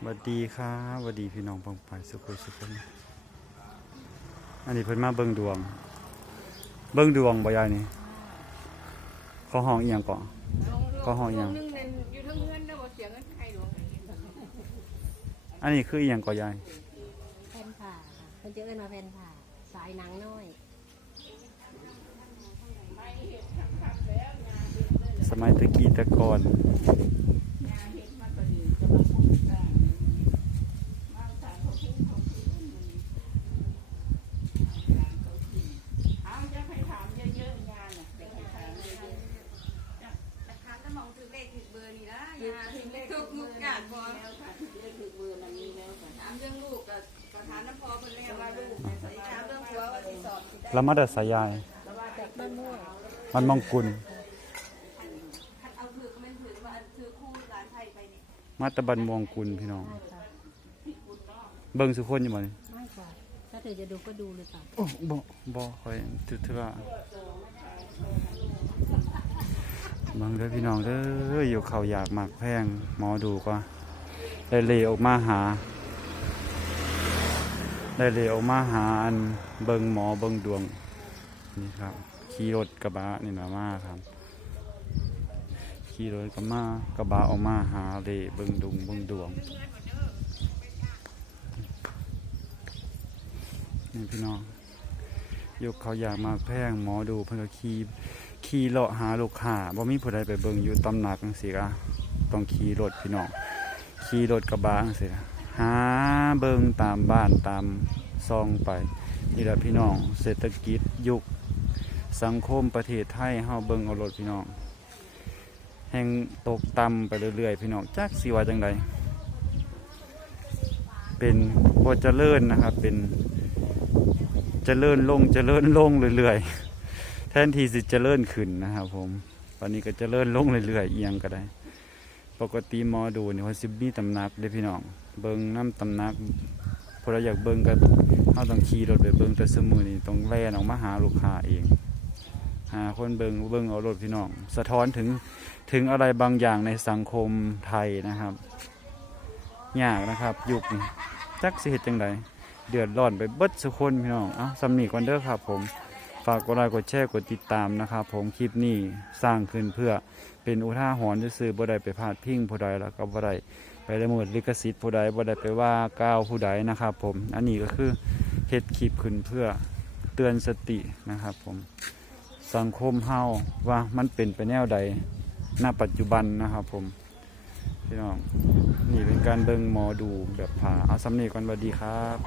สวัสดีครับสวัสดีพี่น้องปองไปสุขุสุขนอันนี้เพิ่นมาเบิ่งดวง เบิ่งดวงบ่ยายนี่เขาห้องอีหยังก่อนก็ห้องยังนึงนั่นอยู่ทั้งเงินนะบ่เสียเงินให้หลวงอันนี้คืออีหยังก่อนยายแผ่นผ่าค่ะเพิ่นจะเอิ้นว่าแผ่นผ่าสายหนังน้อยสมัยตะกี้ตะกอน ทุกมุกกาดบ่ถาม เรื่องลูกกับประธานน้ำพอเพิ่นแล้วว่าลูกถามเรื่องผัวว่าสิสอบสิได้แล้วมาแต่สายยายจากบ้านม่วงมันมองกุลเอาถือก็ไม่ถือว่าถือคู่หลานไทยไปนี่มาแตะบันมองกุลพี่น้องใช่ค่ะเบิ่งสุคนอยู่บ่นี่ไม่ค่ะถ้าเธอจะดูก็ดูเลยค่ะโอ้บ่บ่ค่อยถือถือว่าเบิ่งเด้อพี่น้องเด้ออยู่เขาอยากมากแพงหมอดูก็ได้เลออกมาหา ได้เลยออกมาหาอันเบิงหมอเบิงดวงนี่ครับ ขี่รถกระบะนี่นะมาครับ ขี่รถกระมากระบะออกมาหาเลยเบิงดุงเบิงดวงนี่พี่น้องยกเขาอยากมาแพงหมอดูเพิ่นก็ขี่ขี่เลาะหาลูกค้าบ่มีผู้ใดไปเบิงอยู่ตำหนักจังซี่ก็ต้องขี่รถพี่น้องขี่รถกระบะจังซี่ หาเบิงตามบ้านตามซองไปนี่แหละพี่น้อง เศรษฐกิจยุค สังคมประเทศไทยเฮาเบิงเอารถพี่น้อง แห่งตกต่ำไปเรื่อยๆ พี่น้องจักสิว่าจังไดเป็นบ่เจริญนะครับ เป็นเจริญลงเจริญลงเรื่อยๆแทนที่สิเจริญขึ้นนะครับผมตอนนี้ก็เจริญลงเรื่อยๆเอียงก็ได้ ปกติมอดูนี่เขาสิมีตำหนักเด้พี่น้อง เบิงน้ำตำหนักพอเราอยากเบิงก็เฮาต้องขี่รถไปเบิงแต่สมือนี่ต้องแล่นออกมาหาลูกค้าเอง หาคนเบิงเบิงเอารถพี่น้อง สะท้อนถึงถึงอะไรบางอย่างในสังคมไทยนะครับยากนะครับ ยุคนี้จักสิเฮ็ดจังไดเดือดร้อนไปเบิดสุคนพี่น้องเอ้าสำนีก่อนเด้อครับผมฝากกดไลค์กดแชร์กดติดตามนะครับผมคลิปนี้สร้างขึ้นเพื่อเป็นอุทาหรณ์ซื่อบ่ได้ไปพาดพิงผู้ใดแล้วก็บ่ได้ ไปละเมิดลิขสิทธิ์ผู้ใดบ่ได้ไปว่าก้าวผู้ใดนะครับ ผมอันนี้ก็คือเฮ็ดคลิปขึ้นเพื่อเตือนสตินะครับ ผมสังคมเฮาว่ามันเป็นไปแนวใดณปัจจุบันนะครับ ผมพี่น้องนี่เป็นการเบิ่งหมอดูแบบผ่าเอาสำเนีก่อนสวัสดีครับ